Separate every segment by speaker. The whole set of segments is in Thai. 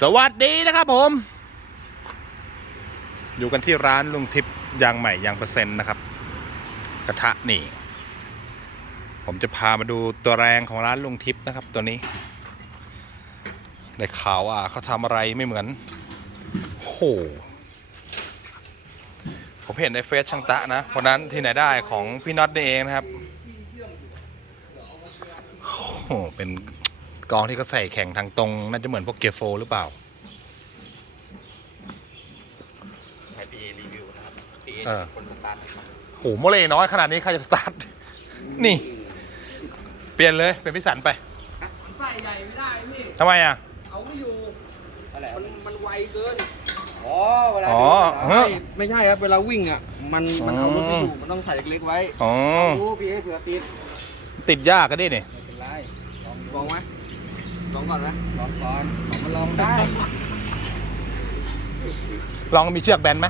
Speaker 1: สวัสดีนะครับผม อยู่กันที่ร้านลุงทิพย์ยางใหม่ยางเปอร์เซ็นต์นะครับ กระทะนี่ ผมจะพามาดูตัวแรงของร้านลุงทิพย์นะครับ ตัวนี้ได้ข่าวว่าเขาทำอะไรไม่เหมือนโอ้โหผมเห็นในเฟซช่างตะนะวันนั้นที่ไหนได้ของพี่น็อตนี่เองนะครับโอ้โหเป็น กองที่เขาใส่แข่งทางตรง น่าจะเหมือนพวกเกียร์โฟร์หรือเปล่า
Speaker 2: ให้พีเอรีวิวนะครับพีเอ
Speaker 1: เออ
Speaker 2: คนสตาร์ท
Speaker 1: โหโมเลน้อยขนาดนี้ใครจะสตาร์ทนี่ เปลี่ยนเลยเป็นพิสันไป
Speaker 3: ใส่ใหญ่ไม่ได้พี่
Speaker 1: ทำไมอะ
Speaker 3: เอาไม่อยู่
Speaker 2: อะไร
Speaker 3: มันมันไวเกิน
Speaker 2: อ๋อเวลา
Speaker 1: อ๋อ
Speaker 2: ดู
Speaker 1: ฮะ
Speaker 3: ไม่ไม่ใช่ครับเวลาวิ่งอะมันมันเอารถไม่อยู่มันต้องใส่เล็กๆไว้
Speaker 1: อ๋อ
Speaker 2: ดูพีเอเผื่อติด
Speaker 1: ติดยากก็ดิเนี่ย
Speaker 2: ไม่เป็นไรลอง
Speaker 3: ลองไหม ลองก่อนไหม
Speaker 2: ลองก่อนของมันลองได้
Speaker 1: ลองมีเชือกแบนไหม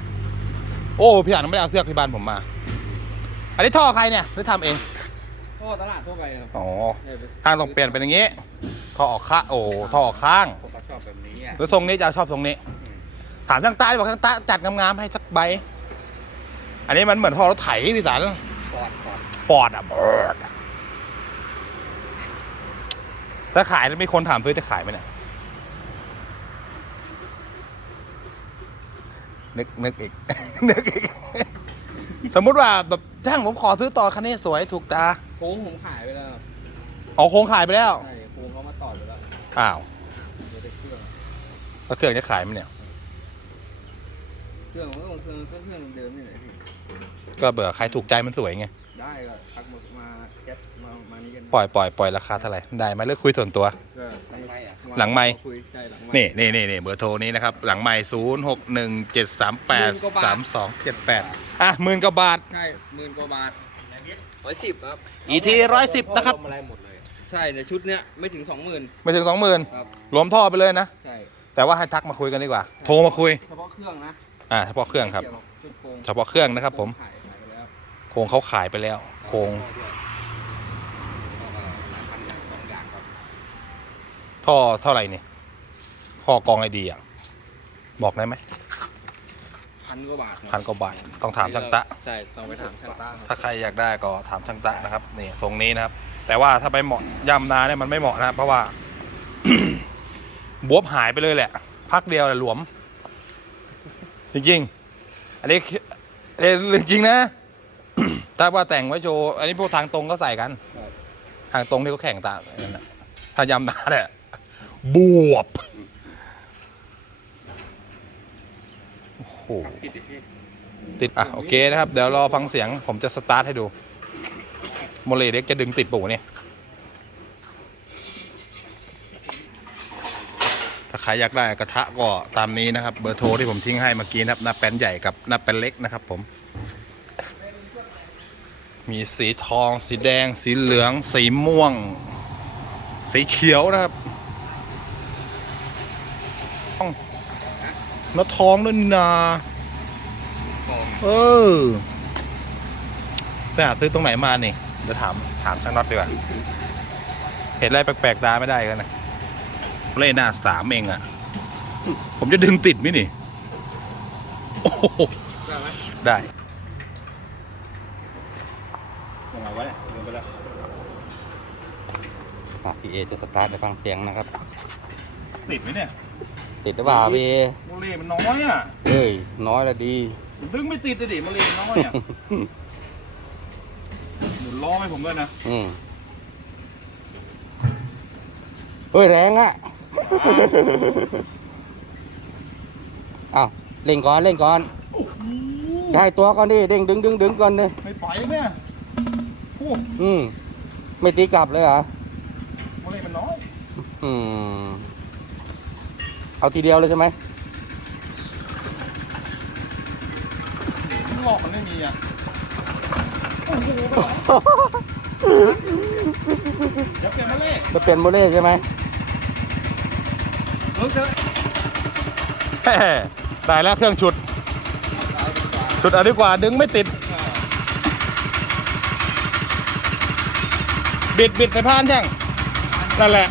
Speaker 1: โอ้พี่อ่านไม่ได้เอาเชือกพี่บ้านผมมา อันนี้ท่อใครเนี่ยหรือทำเอง
Speaker 3: ท่อตลาดทั่วไปครับ
Speaker 1: อ๋อ
Speaker 3: เนี่ยเลย
Speaker 1: ทางต้องเปลี่ยนเป็นอย่างงี้ท่อออกข้างโอ้ท่อออกข้าง
Speaker 2: ผมก็ชอบแบบนี้อะ
Speaker 1: หรือทรงนี้จะชอบทรงนี้ ถามช่างใต้บอกช่างใต้จัดงามๆให้สักใบ อันนี้มันเหมือนท่อรถไถพี่สัน
Speaker 2: ฟอร์ดฟอร์ด
Speaker 1: ฟอร์ดอะเบิร์ดอะ ถ้าขายมีคนถามซื้อจะขายไหมเนี่ยนึกนึกอีกนึกอีก สมมุติว่าแบบช่างผมขอซื้อต่อคันนี้สวยถูกตา
Speaker 3: โค้งผมขายไปแล้ว
Speaker 1: อ๋อโครงขายไปแล้ว
Speaker 3: ใช่โค้งเขามาต่อไปแล้ว
Speaker 1: อ้าว
Speaker 3: เดี๋ยวได้เครื่อง
Speaker 1: แล้วเครื่องจะขายไหมเนี่ย
Speaker 3: เครื่องมันก็เครื่องเครื่องเครื่องเดิมนี่แหละพี่
Speaker 1: ก็เบื่อใครถูกใจมันสวยไง
Speaker 3: ได้ก็ทั กมามาแคปมามานี่กัน
Speaker 1: ปล่อยปล่อยปล่อยราคาเท่าไหร่ได้ไหมเลือกคุยส่วนตัว
Speaker 3: ก็
Speaker 2: ทำไมอะ
Speaker 1: หลังไมค์
Speaker 3: คุยใช่หลังไมค์
Speaker 1: นี่นี่นี่นี่เบอร์โทรนี้นะครับ หลังใหม่ศูนย์หกหนึ่งเจ็ดสามแปดสามสองเจ็ดแปดอะหมื่นกว่าบาท
Speaker 3: ใช่หมื่นกว่าบาทร้อยสิบครับ
Speaker 1: อีที110นะครับ
Speaker 2: อะไรหมดเลย
Speaker 3: ใช่ในชุดเนี้ยไม่ถึงสองหมื่น
Speaker 1: ไม่ถึงสองหมื่น
Speaker 3: ครับ
Speaker 1: รวมท่อไปเลยนะ
Speaker 3: ใช่
Speaker 1: แต่ว่าให้ทักมาคุยกันดีกว่า โทรมาคุย
Speaker 3: เฉพาะเครื่องนะ
Speaker 1: อ่าเฉพาะเครื่องครับ
Speaker 3: ไม่กี่ยวกัชุดโครง
Speaker 1: เฉพาะเครื่องนะครับผม
Speaker 3: ขายขายไปแล้ว
Speaker 1: โครงเขาขายไปแล้ว โครง ท่อเท่าไหร่นี่ข้อกองไอดีอะ บอกได้ไหม
Speaker 3: พันกว่าบาท
Speaker 1: พันกว่าบาทต้องถามช่างตะ
Speaker 3: ใช่ต้องไปถามช่างตาครับ
Speaker 1: ถ้าใครอยากได้ก็ถามช่างตะนะครับนี่ทรงนี้นะครับ แต่ว่าถ้าไปเหมาะย่ำนาเนี่ยมันไม่เหมาะนะครับเพราะว่าบวบหายไปเลยแหละ พักเดียวแหละหลวม จริงๆอันนี้คืออันนี้เรื่องจริงนะถ้าว่าแต่งไว้โชว์อันนี้พวกทางตรงก็ใส่กัน ทางตรงที่เขาแข่งตามนั่นน่ะถ้ายำนาเนี่ย บวบ โอ้โห ติด อะ โอเคนะครับ เดี๋ยวรอฟังเสียง ผมจะสตาร์ทให้ดู โมเลเด็กจะดึงติดปู่เนี่ย ถ้าใครอยากได้กระทะก็ตามนี้นะครับ เบอร์โทรที่ผมทิ้งให้เมื่อกี้นะครับ หน้าแป้นใหญ่กับหน้าแป้นเล็กนะครับผม มีสีทอง สีแดง สีเหลือง สีม่วง สีเขียวนะครับต้อง แล้วทองด้วยนา เออไปหาซื้อตรงไหนมานี่เดี๋ยวถามถามช่างน็อตดีกว่า เห็นอะไรแปลกๆตาไม่ได้กันนะเล่หน้าสามเองอะผมจะดึงติดไหมนี่ โอ้โห
Speaker 3: ได้ไหม
Speaker 1: ได้
Speaker 2: ยังไงวะเนี่ยลืมไปแล้วพีเอจะสตาร์ทไปฟังเสียงนะครับ
Speaker 1: ติดไหมเนี่ย
Speaker 2: ติดหรือเปล่าพีเอ
Speaker 1: โมเลมันน้อยอะ
Speaker 2: เฮ้ยน้อยละดี
Speaker 1: ดึงไม่ติดเลยดิโมเลมันน้อยอะหนุนล้อให้ผมด้วยนะ
Speaker 2: อืมเฮ้ยแรงอะอ้าวเล่นก่อนเล่นก่อน ได้ตัวก่อนดิเด้งดึงดึงดึงก่อนดิ
Speaker 1: ไม่ปล่อยเนี่ยโอ้
Speaker 2: อืมไม่ตีกลับเลยเหรอ
Speaker 1: โมเลมันน้อย
Speaker 2: อืม เอาทีเดียวเลยใช่ไหม
Speaker 1: หลอกมันไม่มีอะเดี๋ยวเปลี่ยนโมเล
Speaker 2: จะเป็นโมเล่ใช่ไหม
Speaker 3: เฮ้ยเจอ
Speaker 1: แฮ่ได้แล้วเครื่องชุดชุดเอาดีกว่าดึงไม่ติด บิดบิดใส่พานช่างนั่นแหละ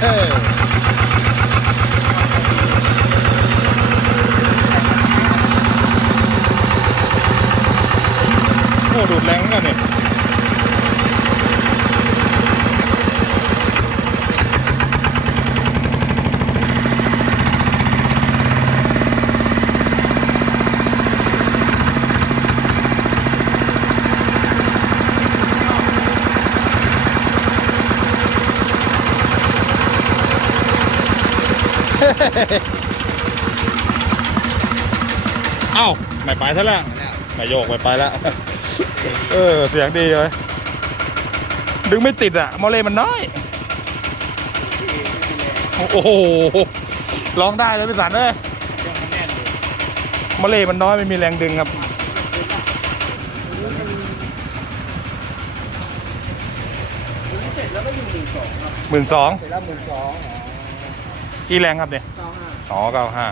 Speaker 1: โอ้ดูดแรงเหมือนกันนี่ เอ้าไม่ไปซะแล้วไม่โยกไม่ไปแล้วเออเสียงดีเลยดึงไม่ติดอะมอเล่มันน้อย โอ้โหร้องได้เลยพี่สันเลยมอเล่มันน้อยไม่มีแรงดึงครับ
Speaker 3: เสร็จแล้วก็อยู่หมื่นสองครับ
Speaker 1: หมื่นสอง กี่แรงครับเนี่ย
Speaker 3: เก้าห้า
Speaker 1: อ๋อเก้าห้า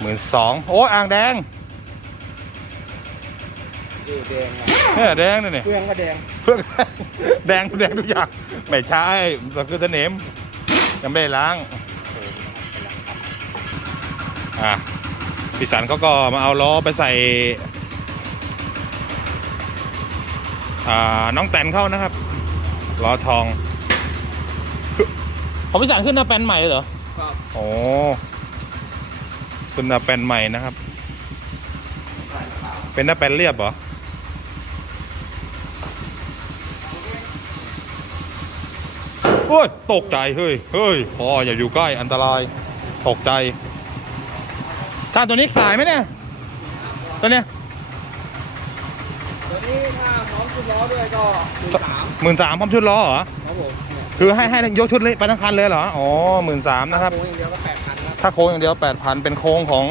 Speaker 1: หมื่นสองโอ้อ่างแดง
Speaker 3: เออแดงอะ
Speaker 1: เนี่ยแดงนี่นี่
Speaker 3: เครื่องก็แดง
Speaker 1: เพื่อน แดงแดงทุกอย่าง ไม่ใช่สักคือเสนมยังไม่ได้ล้างอะพี่สันเขาก็มาเอาล้อไปใส่ อ่า น้องแตนเข้านะครับล้อทอง ของพี่สันขึ้นหน้าแปลนใหม่เหรอ
Speaker 3: ครับ
Speaker 1: โอ้ขึ้นหน้าแปลนใหม่นะครับ เป็นหน้าแปลนเรียบเหรอโอ้ยตกใจเฮ้ยเฮ้ยพออย่าอยู่ใกล้อันตราย ตกใจท่านตัวนี้ขายไหมเนี่ยตัวเนี้ย
Speaker 3: ตัวนี้ถ้าพร้อมชุดล้อด้วยก็หมื่นสาม
Speaker 1: หมื่นสามพร้อมชุดล้อเหรอ
Speaker 3: ครับผมเนี่ย
Speaker 1: คือให้ให้ยกชุดเลยไปทั้งคันเลยเหรอ อ๋อหมื่นสามนะครับ
Speaker 3: โค้งอย่างเดียวก็แปดพันครับ
Speaker 1: ถ้าโค้งอย่างเดียวแปดพันเป็นโค้งของ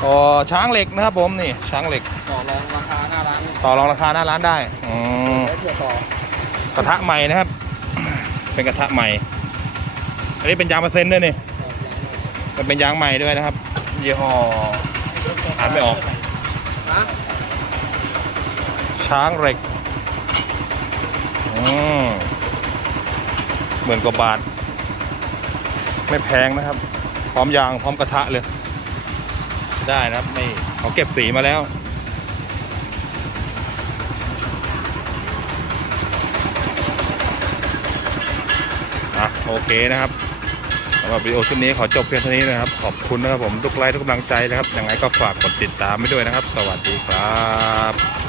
Speaker 1: เอ่อช้างเหล็กนะครับผมนี่ช้างเหล็ก
Speaker 3: ต่อรองราคาหน้าร้าน
Speaker 1: ต่อรองราคาหน้าร้านได้อืม
Speaker 3: ได้เผื่อต่อก
Speaker 1: ระทะใหม่นะครับ เป็นกระทะใหม่ อันนี้เป็นยางเปอร์เซ็นต์ด้วยนี่มันเป็นยางใหม่ด้วยนะครับยี่ห้ออ่านไม่ออก
Speaker 3: ฮะ
Speaker 1: ช้างเหล็กอืม หมื่นกว่าบาท ไม่แพงนะครับ พร้อมยางพร้อมกระทะเลย ได้นะครับไม่เขาเก็บสีมาแล้วอะโอเคนะครับสำหรับวิดีโอชุดนี้ขอจบเพียงเท่านี้นะครับ ขอบคุณนะครับผมทุกไลค์ทุกกำลังใจนะครับยังไงก็ฝากกดติดตามไปด้วยนะครับ สวัสดีครับ